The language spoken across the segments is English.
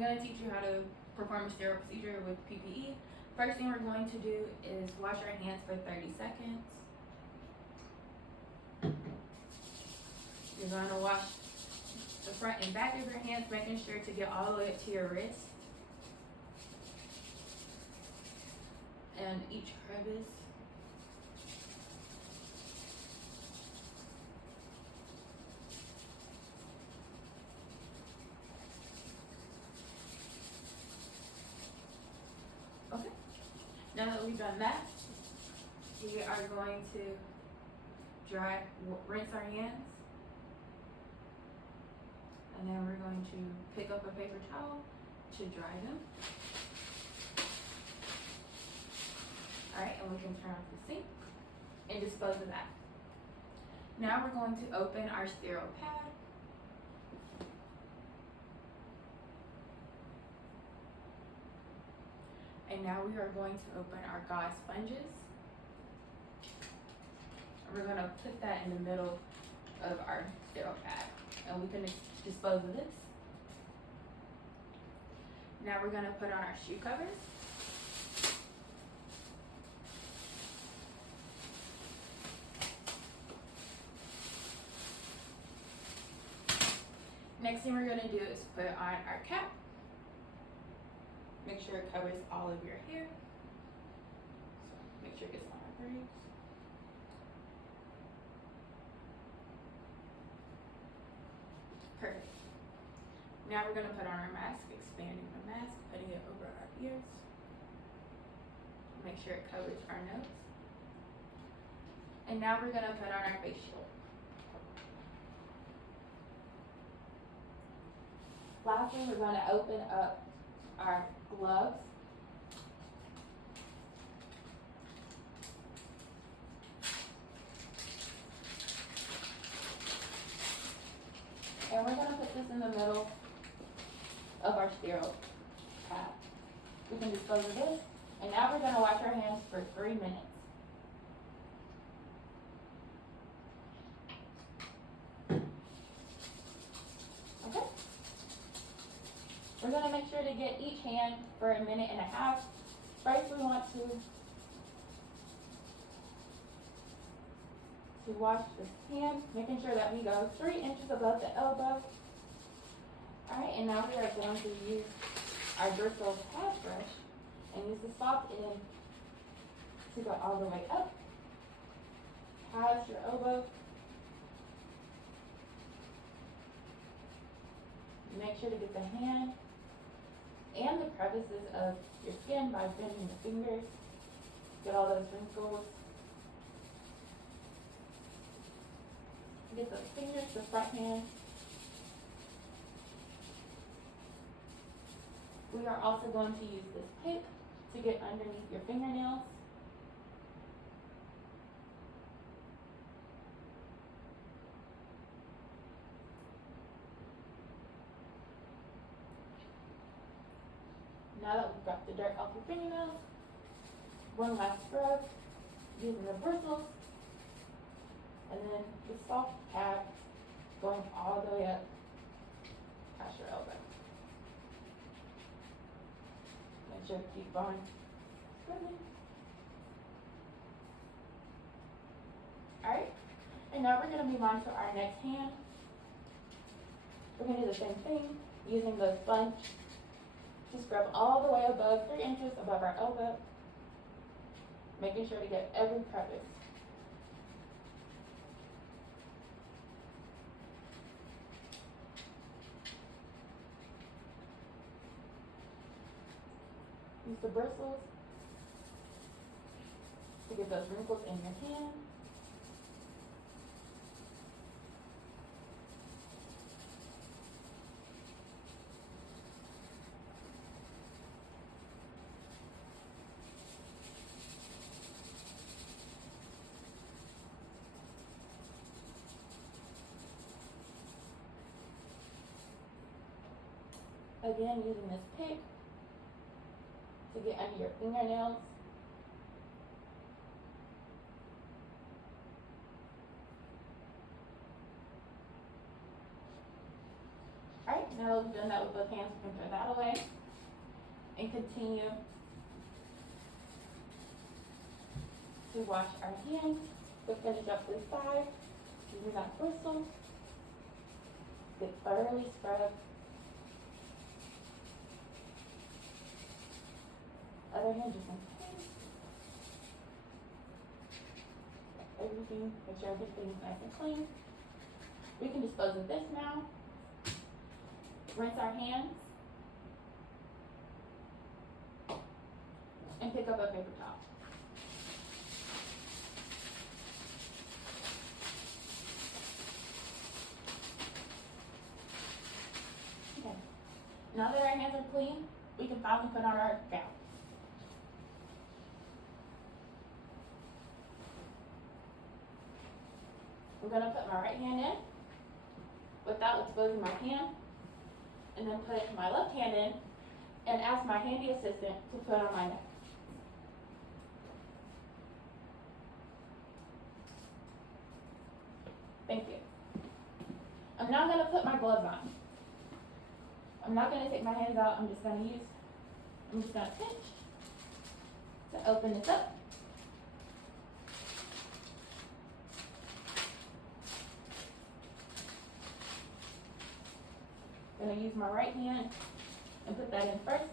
going to teach you how to perform a sterile procedure with PPE. First thing we're going to do is wash our hands for 30 seconds. You're going to wash the front and back of your hands, making sure to get all the way up to your wrist and each crevice. Okay, now that we've done that, we are going to rinse our hands, and then we're going to pick up a paper towel to dry them. Alright, and we can turn off the sink and dispose of that. Now we're going to open our sterile pad. And now we are going to open our gauze sponges. And we're going to put that in the middle of our sterile pad. And we can dispose of this. Now we're going to put on our shoe covers. Next thing we're going to do is put on our cap. Make sure it covers all of your hair. So make sure it gets on our braids. Perfect. Now we're going to put on our mask, expanding the mask, putting it over our ears. Make sure it covers our nose. And now we're going to put on our face shield. Lastly, we're going to open up our gloves. And we're going to put this in the middle of our sterile pad. We can dispose of this. And now we're going to wash our hands for 3 minutes. Okay? We're going to make sure to get each hand for 1.5 minutes. First, we want to wash this hand, making sure that we go 3 inches above the elbow. Alright, and now we are going to use our bristle pad brush and use the soft end to go all the way up past your elbow. Make sure to get the hand and the crevices of your skin by bending the fingers. Get all those wrinkles. Get those fingers, the front hand. We are also going to use this pick to get underneath your fingernails. Now that we've got the dirt off your fingernails, one last scrub using the bristles, and then the soft pad going all the way up past your elbow. Make sure to keep on scrubbing. Alright, and now we're going to move on to our next hand. We're going to do the same thing using the sponge to scrub all the way above 3 inches above our elbow, making sure to get every crevice. Use the bristles to get those wrinkles in your hand. Again, using this pick to get under your fingernails. Alright, Now that we've done that with both hands, we can throw that away and continue to wash our hands. To finish up this side, using that bristle, get thoroughly scrubbed. Other hand just in case. Everything, make sure everything's nice and clean. We can dispose of this now. Rinse our hands. And pick up a paper towel. Okay. Now that our hands are clean, we can finally put on our gown. I'm going to put my right hand in without exposing my hand, and then put my left hand in and ask my handy assistant to put on my neck. Thank you. I'm now going to put my gloves on. I'm not going to take my hands out, I'm just going to pinch to open this up. I'm going to use my right hand and put that in first.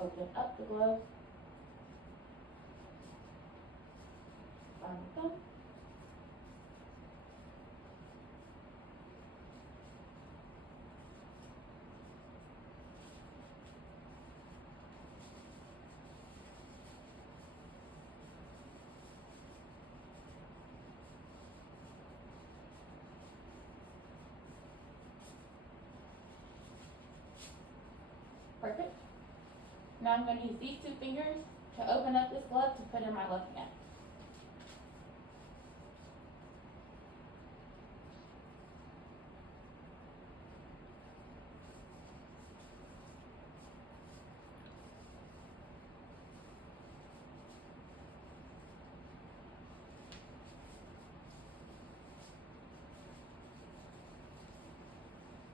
Open up the glove. Find the thumb. Perfect. Now I'm going to use these two fingers to open up this glove to put in my left hand.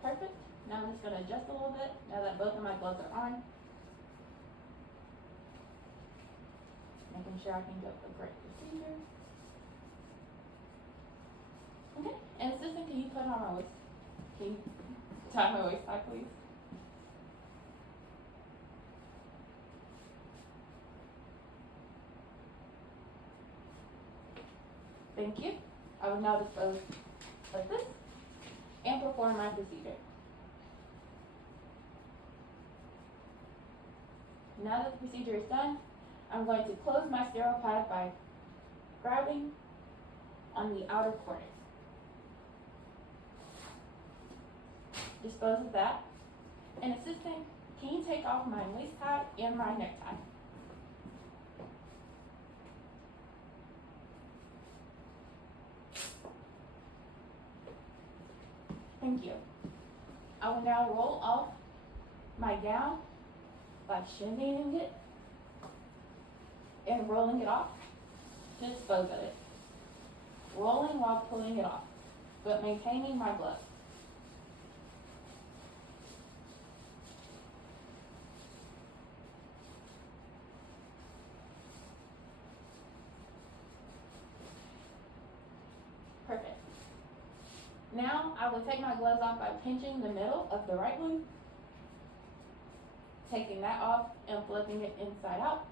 Perfect. Now I'm just going to adjust a little bit now that both of my gloves are on. Making sure I can get the correct procedure. Okay, and assistant, can you put on my waist? Can you tie my waist tie, please? Thank you. I will now dispose of this and perform my procedure. Now that the procedure is done, I'm going to close my sterile pad by grabbing on the outer corners. Dispose of that. And assistant, can you take off my waist tie and my necktie? Thank you. I will now roll off my gown by shimmying it and rolling it off to dispose of it. Rolling while pulling it off, but maintaining my glove. Perfect. Now I will take my gloves off by pinching the middle of the right one, taking that off and flipping it inside out,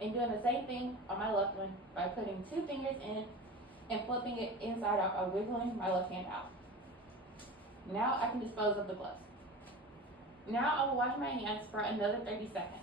and doing the same thing on my left one by putting two fingers in and flipping it inside out by wiggling my left hand out. Now I can dispose of the gloves. Now I will wash my hands for another 30 seconds.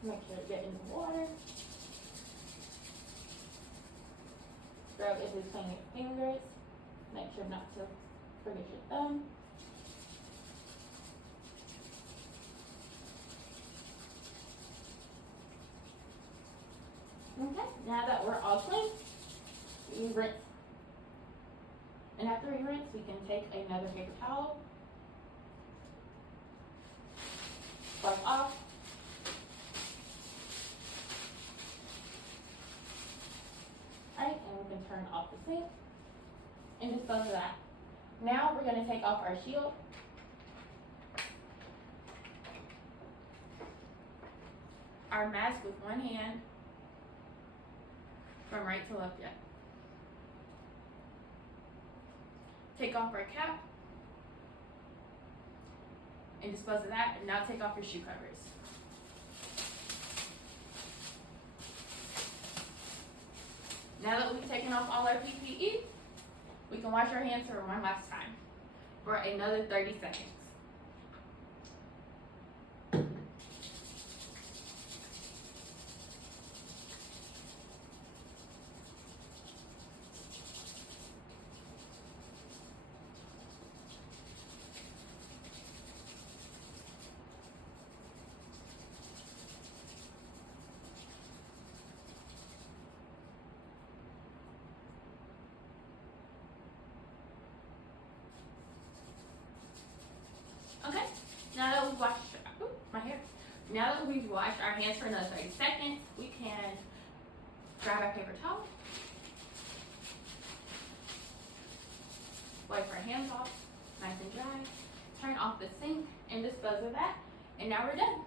Make sure to get in the water. Grab it between your fingers. Make sure not to forget your thumb. Okay, now that we're all clean, we rinse. And after we rinse, we can take another paper towel, wipe off, alright, and we can turn off the sink and dispose of that. Now we're going to take off our shield. Our mask with one hand, from right to left, yeah. Take off our cap and dispose of that, and now take off your shoe covers. Now that we've taken off all our PPE, we can wash our hands for one last time for another 30 seconds. Okay, now that we've washed, my hair. Now that we've washed our hands for another 30 seconds, we can grab our paper towel, wipe our hands off, nice and dry, turn off the sink and dispose of that, and now we're done.